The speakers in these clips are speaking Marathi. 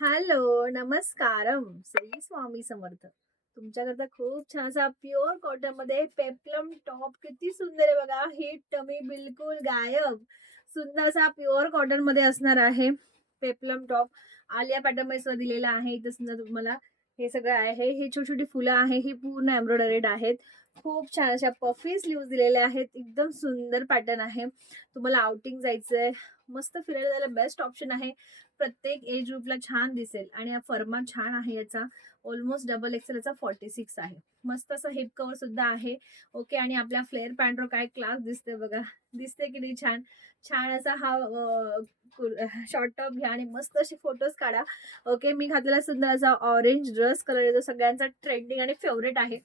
हॅलो, नमस्कारम. श्री स्वामी समर्थ. तुमच्याकरता खूप छान असा प्युअर कॉटन मध्ये पेप्लम टॉप किती सुंदर आहे बघा. हिट टमी बिलकुल गायब. सुंदर असा प्युअर कॉटन मध्ये असणार आहे. पेप्लम टॉप आलिया पॅटर्न मध्ये दिलेला आहे. इथे सुद्धा तुम्हाला हे सगळं आहे. हे छोटी छोटी फुलं आहे. ही पूर्ण एम्ब्रॉयडरीड आहेत. खूप छान अशा पफी स्लीव्स दिलेल्या आहेत. एकदम सुंदर पॅटर्न आहे. तुम्हाला आउटिंग जायचंय, मस्त फिरायला जायला बेस्ट ऑप्शन आहे. प्रत्येक एज ग्रुपला छान दिसेल आणि हा फर्मा छान आहे. याचा ऑलमोस्ट डबल एक्सेल याचा 46 आहे. मस्त असं हिप कव्हर सुद्धा आहे. ओके, आणि आपल्या फ्लेअर पॅन्टवर काय क्लास दिसते बघा. दिसते की नाही छान. छान असा हा शॉर्ट टॉप घ्या आणि मस्त असे फोटोज काढा. ओके, मी घातलेला सुंदर असा ऑरेंज ड्रेस कलर आहे, जो सगळ्यांचा ट्रेंडिंग आणि फेवरेट आहे.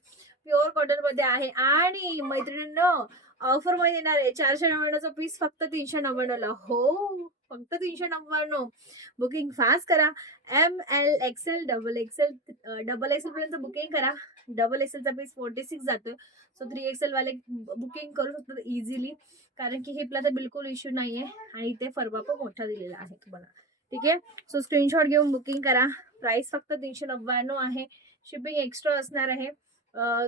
प्युअर कॉटन मध्ये आहे आणि मैत्रिणींनो, ऑफर मध्ये येणार आहे. 499चा पीस फक्त 399ला. हो, फक्त 399. बुकिंग फास्ट करा. ML, XL, डबल एक्सेल पर्यंत बुकिंग करा. डबल एक्सेलचा पीस 46 जातोय. सो 3XL वाले बुकिंग करू शकतात इझिली, कारण की हिपला तर बिलकुल इश्यू नाहीये आणि इथे फरवा पण मोठा दिलेला आहे तुम्हाला. ठीक आहे, सो स्क्रीनशॉट घेऊन बुकिंग करा. प्राइस फक्त 399 आहे. शिपिंग एक्स्ट्रा असणार आहे.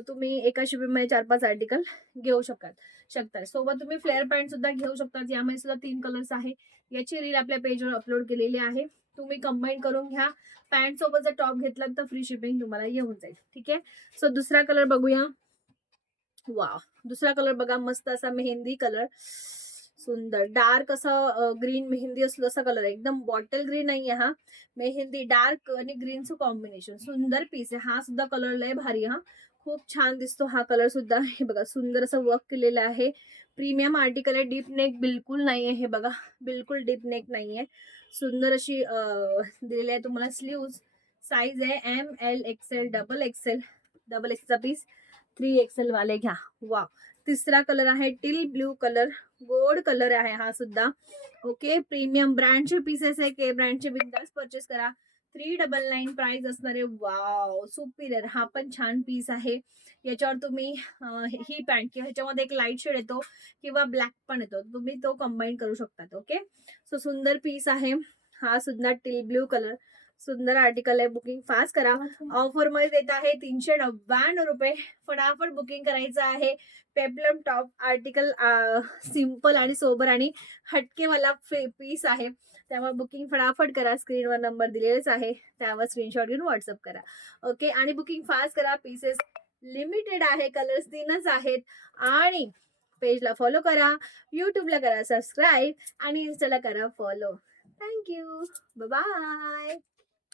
तुम्ही एका शिपिंग मध्ये 4-5 आर्टिकल घेऊ शकता. सोबत तुम्ही फ्लेअर पॅन्ट सुद्धा घेऊ शकता. यामध्ये सुद्धा 3 कलर्स आहे. याची रील आपल्या पेजवर अपलोड केलेली आहे. तुम्ही कंबाईन करून घ्या. पॅन्ट सोबत जर टॉप घेतला तर फ्री शिपिंग तुम्हाला येऊन जाईल. ठीक आहे, सो दुसरा कलर बघूया. वा, दुसरा कलर बघा. मस्त असा मेहंदी कलर. सुंदर डार्क असं ग्रीन मेहंदी असलो असा कलर आहे. एकदम बॉटल ग्रीन नाहीये हा, मेहंदी डार्क आणि ग्रीनचं कॉम्बिनेशन. सुंदर पीस आहे. हा सुद्धा कलर लय भारी. हा खूप छान दिसतो हा कलर सुद्धा. हे बघा, सुंदर असं वर्क केलेलं आहे. प्रीमियम आर्टिकल आहे. डीप नेक बिलकुल नाहीये. हे बघा, बिलकुल डीप नेक नाहीये. सुंदर अशी दिलेली आहे तुम्हाला स्लीव्ज. साईज आहे ML, XL, डबल एक्सेलचा पीस 3XL वाले घ्या. वा, तिसरा कलर आहे teal blue colour. Gold colour आहे हा सुद्धा. ओके, प्रीमियम ब्रँडचे पीसेस आहे. के ब्रँडचे बिंदास परचेस करा. 399 प्राइस असणार आहे. Wow, Superior. हा पण छान पीस आहे. याच्यावर तुम्ही ही पॅन्ट किंवा ह्याच्यामध्ये एक लाईट शेड येतो किंवा ब्लॅक पण येतो, तुम्ही तो कंबाईन करू शकतात. ओके, सो सुंदर पीस आहे. हा सुद्धा टिल ब्ल्यू कलर. सुंदर आर्टिकल आहे. बुकिंग फास्ट करा. ऑफर मध्ये देत आहे 399 रुपये. फटाफट बुकिंग करायचं आहे. पेप्लम टॉप आर्टिकल सिंपल आणि सोबर आणि हटकेवाला पीस आहे. त्यामुळे बुकिंग फटाफट करा. स्क्रीनवर नंबर दिलेलाच आहे, त्यावर स्क्रीनशॉट घेऊन व्हॉट्सअप करा. ओके, आणि बुकिंग फास्ट करा. पीसेस लिमिटेड आहे. कलर्स 3च आहेत. आणि पेजला फॉलो करा. युट्यूबला करा सबस्क्राईब आणि इन्स्टाला करा फॉलो. Thank you, bye.